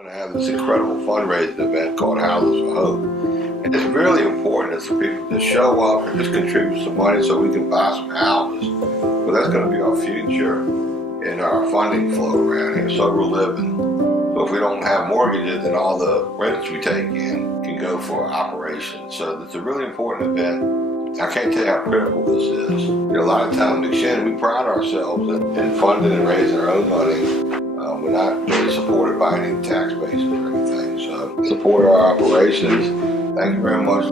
We're going to have this incredible fundraising event called Houses for Hope. And it's really important for people to show up and just contribute some money so we can buy some houses. But that's going to be our future in our funding flow around here. So we're living. So if we don't have mortgages, then all the rents we take in can go for operations. So it's a really important event. I can't tell you how critical this is. A lot of times at McShin, we pride ourselves in funding and raising our own money. We're not really supported by any tax bases or anything. So support our operations. Thank you very much.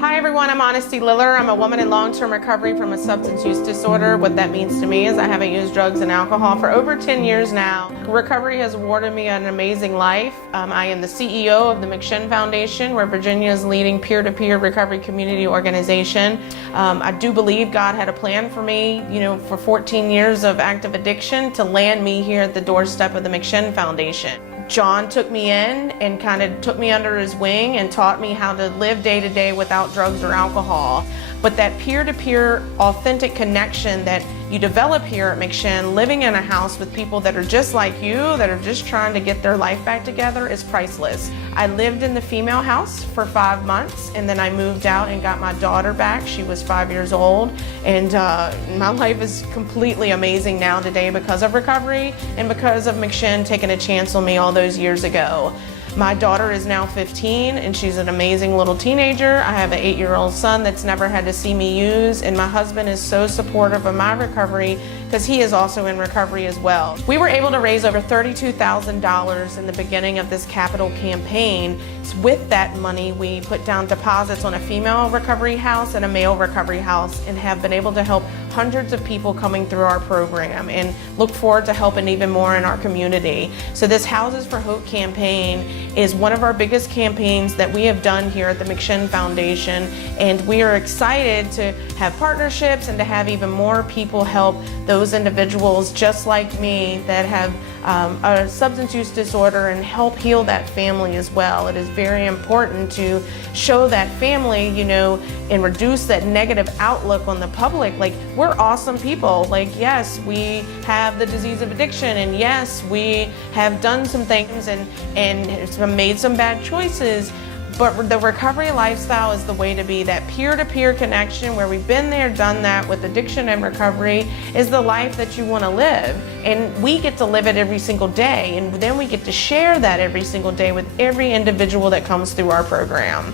Hi everyone, I'm Honesty Liller. I'm a woman in long-term recovery from a substance use disorder. What that means to me is I haven't used drugs and alcohol for over 10 years now. Recovery has awarded me an amazing life. I am the CEO of the McShin Foundation. We're Virginia's leading peer-to-peer recovery community organization. I do believe God had a plan for me, for 14 years of active addiction to land me here at the doorstep of the McShin Foundation. John took me in and kind of took me under his wing and taught me how to live day to day without drugs or alcohol. But that peer-to-peer authentic connection that you develop here at McShin, living in a house with people that are just like you, that are just trying to get their life back together, is priceless. I lived in the female house for 5 months, and then I moved out and got my daughter back. She was 5 years old, and my life is completely amazing now today because of recovery and because of McShin taking a chance on me all those years ago. My daughter is now 15 and she's an amazing little teenager. I have an 8-year-old son that's never had to see me use, and my husband is so supportive of my recovery because he is also in recovery as well. We were able to raise over $32,000 in the beginning of this capital campaign. With that money, we put down deposits on a female recovery house and a male recovery house and have been able to help hundreds of people coming through our program and look forward to helping even more in our community. So this Houses for Hope campaign is one of our biggest campaigns that we have done here at the McShin Foundation, and we are excited to have partnerships and to have even more people help those individuals just like me that have a substance use disorder and help heal that family as well. It is very important to show that family, and reduce that negative outlook on the public. Like, we're awesome people. Like, yes, we have the disease of addiction, and yes, we have done some things and made some bad choices. But the recovery lifestyle is the way to be. That peer-to-peer connection where we've been there, done that with addiction and recovery is the life that you want to live. And we get to live it every single day. And then we get to share that every single day with every individual that comes through our program.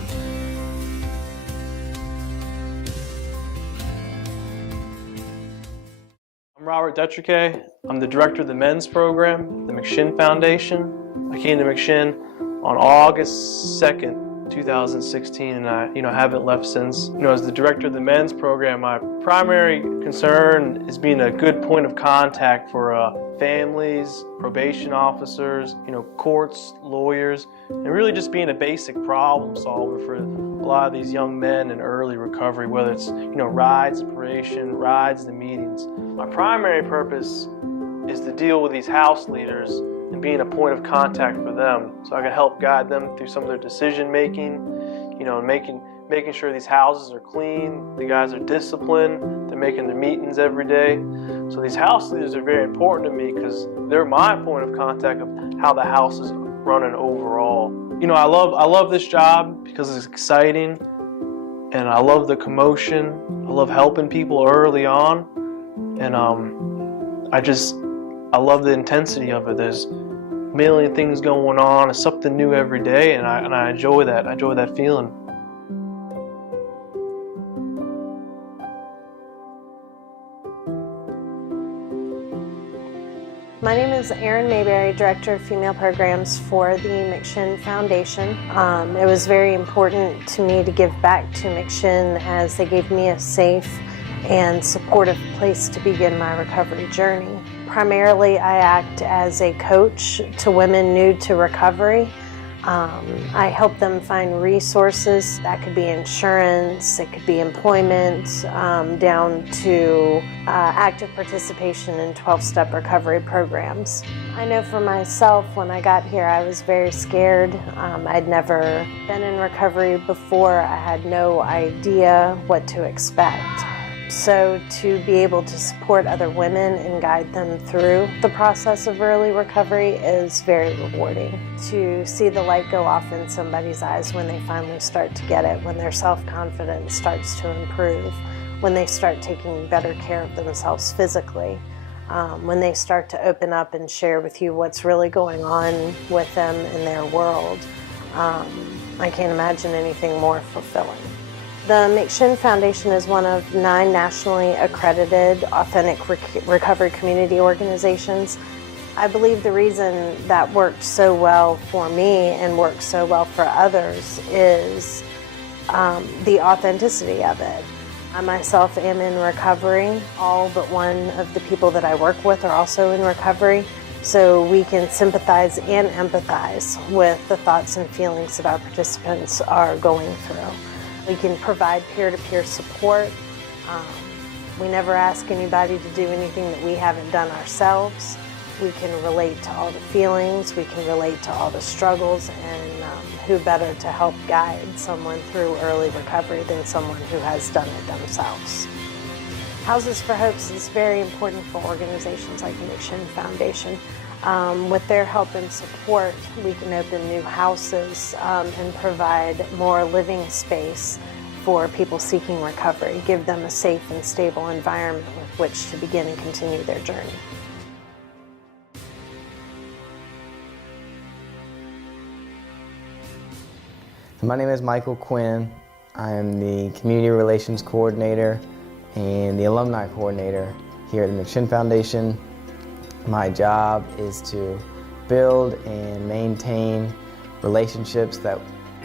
I'm Robert Detrique. I'm the director of the men's program, the McShin Foundation. I came to McShin on August 2nd, 2016, and I haven't left since. As the director of the men's program, my primary concern is being a good point of contact for families, probation officers, courts, lawyers, and really just being a basic problem solver for a lot of these young men in early recovery, whether it's rides to probation, rides to meetings. My primary purpose is to deal with these house leaders and being a point of contact for them, so I can help guide them through some of their decision making, making sure these houses are clean, the guys are disciplined, they're making their meetings every day. So these house leaders are very important to me because they're my point of contact of how the house is running overall. I love this job because it's exciting, and I love the commotion. I love helping people early on, and I love the intensity of it. There's a million things going on. It's something new every day, and I enjoy that. I enjoy that feeling. My name is Erin Mayberry, Director of Female Programs for the McShin Foundation. It was very important to me to give back to McShin as they gave me a safe and supportive place to begin my recovery journey. Primarily, I act as a coach to women new to recovery. I help them find resources. That could be insurance, it could be employment, down to active participation in 12-step recovery programs. I know for myself, when I got here, I was very scared. I'd never been in recovery before. I had no idea what to expect. So to be able to support other women and guide them through the process of early recovery is very rewarding. To see the light go off in somebody's eyes when they finally start to get it, when their self-confidence starts to improve, when they start taking better care of themselves physically, when they start to open up and share with you what's really going on with them in their world. I can't imagine anything more fulfilling. The McShin Foundation is one of 9 nationally accredited authentic recovery community organizations. I believe the reason that worked so well for me and works so well for others is the authenticity of it. I myself am in recovery. All but one of the people that I work with are also in recovery, so we can sympathize and empathize with the thoughts and feelings that our participants are going through. We can provide peer-to-peer support. We never ask anybody to do anything that we haven't done ourselves. We can relate to all the feelings, we can relate to all the struggles, and who better to help guide someone through early recovery than someone who has done it themselves. Houses for Hope is very important for organizations like the McShin Foundation. With their help and support, we can open new houses and provide more living space for people seeking recovery, give them a safe and stable environment with which to begin and continue their journey. My name is Michael Quinn. I am the Community Relations Coordinator and the Alumni Coordinator here at the McShin Foundation. My job is to build and maintain relationships that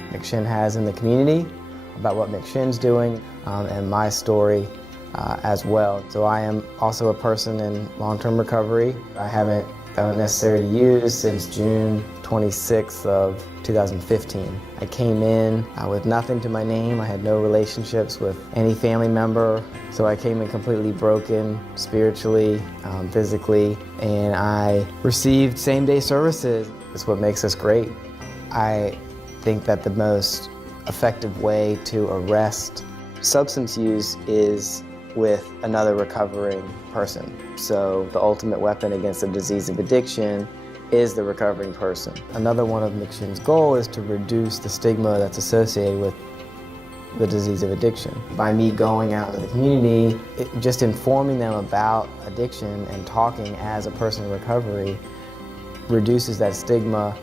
McShin has in the community about what McShin's doing and my story as well. So I am also a person in long-term recovery. I haven't found it necessary to use since June 26th of 2015. I came in with nothing to my name. I had no relationships with any family member. So I came in completely broken spiritually, physically, and I received same-day services. It's what makes us great. I think that the most effective way to arrest substance use is with another recovering person. So the ultimate weapon against the disease of addiction is the recovering person. Another one of McShin's goal is to reduce the stigma that's associated with the disease of addiction. By me going out to the community, just informing them about addiction and talking as a person in recovery reduces that stigma.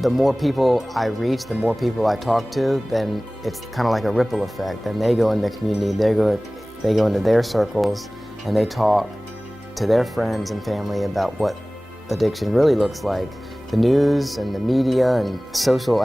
The more people I reach, the more people I talk to, then it's kind of like a ripple effect. Then they go in the community, they go into their circles, and they talk to their friends and family about what addiction really looks like. The news and the media and social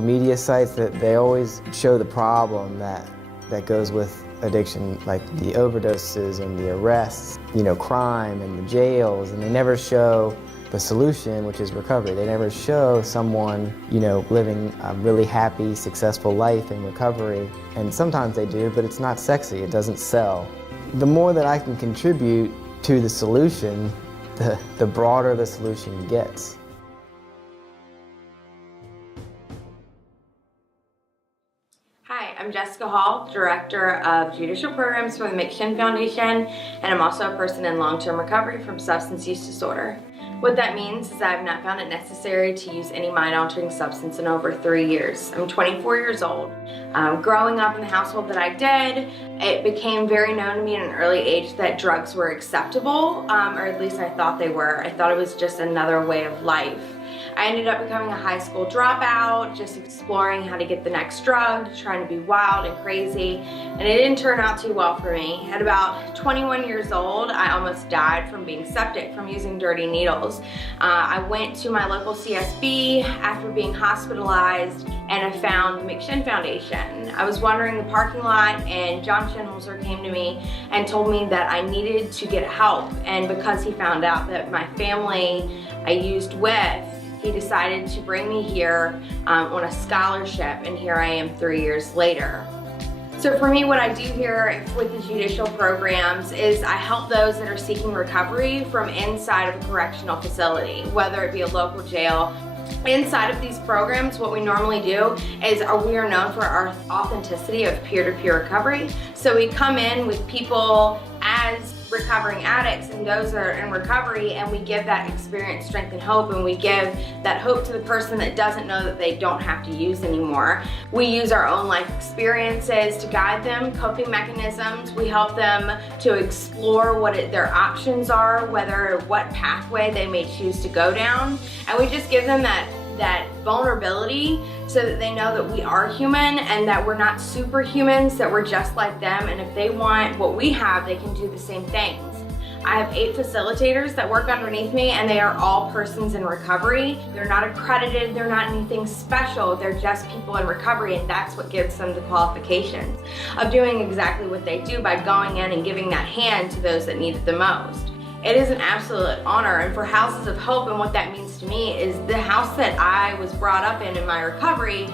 media sites, that they always show the problem that goes with addiction, like the overdoses and the arrests, crime and the jails, and they never show the solution, which is recovery. They never show someone, living a really happy, successful life in recovery. And sometimes they do, but it's not sexy. It doesn't sell. The more that I can contribute to the solution, the broader the solution gets. Hi, I'm Jessica Hall, Director of Judicial Programs for the McShin Foundation, and I'm also a person in long-term recovery from substance use disorder. What that means is I've not found it necessary to use any mind-altering substance in over 3 years. I'm 24 years old. Growing up in the household that I did, it became very known to me at an early age that drugs were acceptable, or at least I thought they were. I thought it was just another way of life. I ended up becoming a high school dropout, just exploring how to get the next drug, trying to be wild and crazy, and it didn't turn out too well for me. At about 21 years old, I almost died from being septic from using dirty needles. I went to my local CSB after being hospitalized, and I found the McShin Foundation. I was wandering the parking lot, and John Shinholzer came to me and told me that I needed to get help, and because he found out that my family I used with, he decided to bring me here on a scholarship, and here I am 3 years later. So for me, what I do here with the judicial programs is I help those that are seeking recovery from inside of a correctional facility, whether it be a local jail. Inside of these programs, what we normally do is we are known for our authenticity of peer-to-peer recovery. So we come in with people as recovering addicts and those that are in recovery, and we give that experience, strength, and hope, and we give that hope to the person that doesn't know that they don't have to use anymore. We use our own life experiences to guide them, coping mechanisms. We help them to explore what their options are, what pathway they may choose to go down, and we just give them that vulnerability so that they know that we are human and that we're not superhumans, that we're just like them, and if they want what we have, they can do the same things. I have 8 facilitators that work underneath me, and they are all persons in recovery. They're not accredited, they're not anything special, they're just people in recovery, and that's what gives them the qualifications of doing exactly what they do by going in and giving that hand to those that need it the most. It is an absolute honor, and for Houses of Hope, and what that means to me is the house that I was brought up in my recovery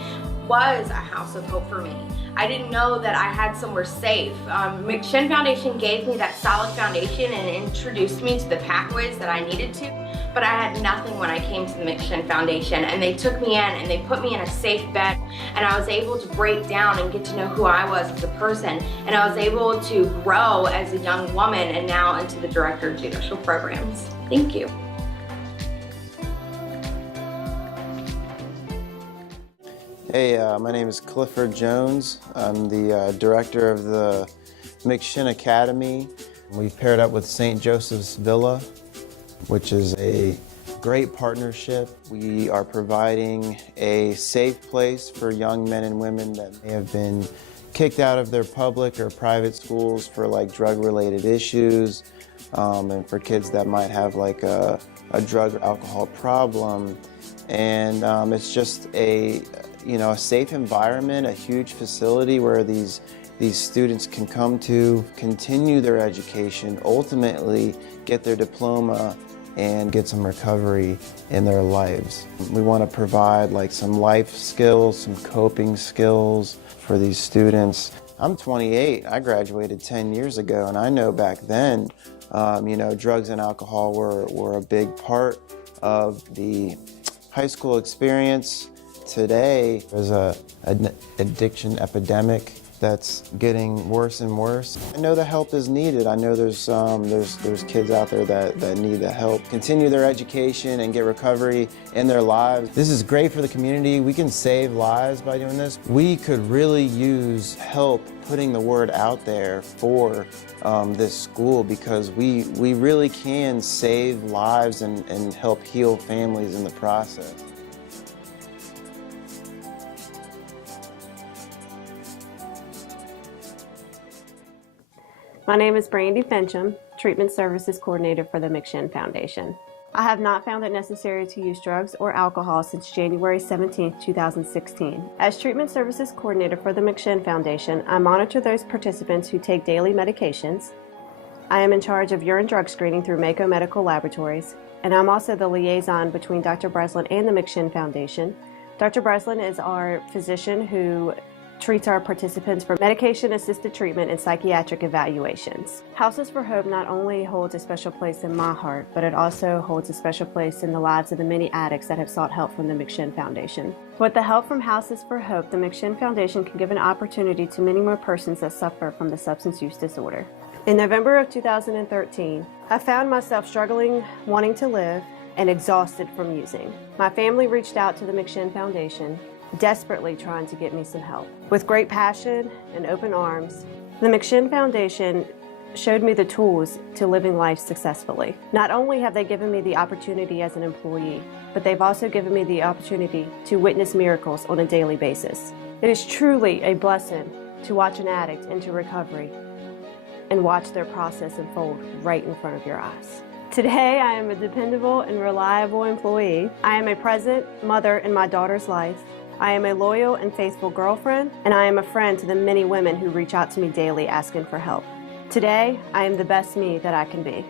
was a house of hope for me. I didn't know that I had somewhere safe. McShin Foundation gave me that solid foundation and introduced me to the pathways that I needed to, but I had nothing when I came to the McShin Foundation, and they took me in and they put me in a safe bed, and I was able to break down and get to know who I was as a person, and I was able to grow as a young woman and now into the Director of Judicial Programs. Thank you. Hey, my name is Clifford Jones. I'm the director of the McShin Academy. We've paired up with St. Joseph's Villa, which is a great partnership. We are providing a safe place for young men and women that may have been kicked out of their public or private schools for like drug-related issues, and for kids that might have like a drug or alcohol problem. And it's just a safe environment, a huge facility where these students can come to continue their education, ultimately get their diploma and get some recovery in their lives. We want to provide like some life skills, some coping skills for these students. I'm 28, I graduated 10 years ago, and I know back then, drugs and alcohol were a big part of the high school experience. Today, there's an addiction epidemic that's getting worse and worse. I know the help is needed. I know there's kids out there that need the help. Continue their education and get recovery in their lives. This is great for the community. We can save lives by doing this. We could really use help putting the word out there for this school, because we really can save lives and help heal families in the process. My name is Brandy Fincham, Treatment Services Coordinator for the McShin Foundation. I have not found it necessary to use drugs or alcohol since January 17, 2016. As Treatment Services Coordinator for the McShin Foundation, I monitor those participants who take daily medications. I am in charge of urine drug screening through Mako Medical Laboratories, and I'm also the liaison between Dr. Breslin and the McShin Foundation. Dr. Breslin is our physician who treats our participants for medication-assisted treatment and psychiatric evaluations. Houses for Hope not only holds a special place in my heart, but it also holds a special place in the lives of the many addicts that have sought help from the McShin Foundation. With the help from Houses for Hope, the McShin Foundation can give an opportunity to many more persons that suffer from the substance use disorder. In November of 2013, I found myself struggling, wanting to live, and exhausted from using. My family reached out to the McShin Foundation, desperately trying to get me some help. With great passion and open arms, the McShin Foundation showed me the tools to living life successfully. Not only have they given me the opportunity as an employee, but they've also given me the opportunity to witness miracles on a daily basis. It is truly a blessing to watch an addict into recovery and watch their process unfold right in front of your eyes. Today, I am a dependable and reliable employee. I am a present mother in my daughter's life. I am a loyal and faithful girlfriend, and I am a friend to the many women who reach out to me daily asking for help. Today, I am the best me that I can be.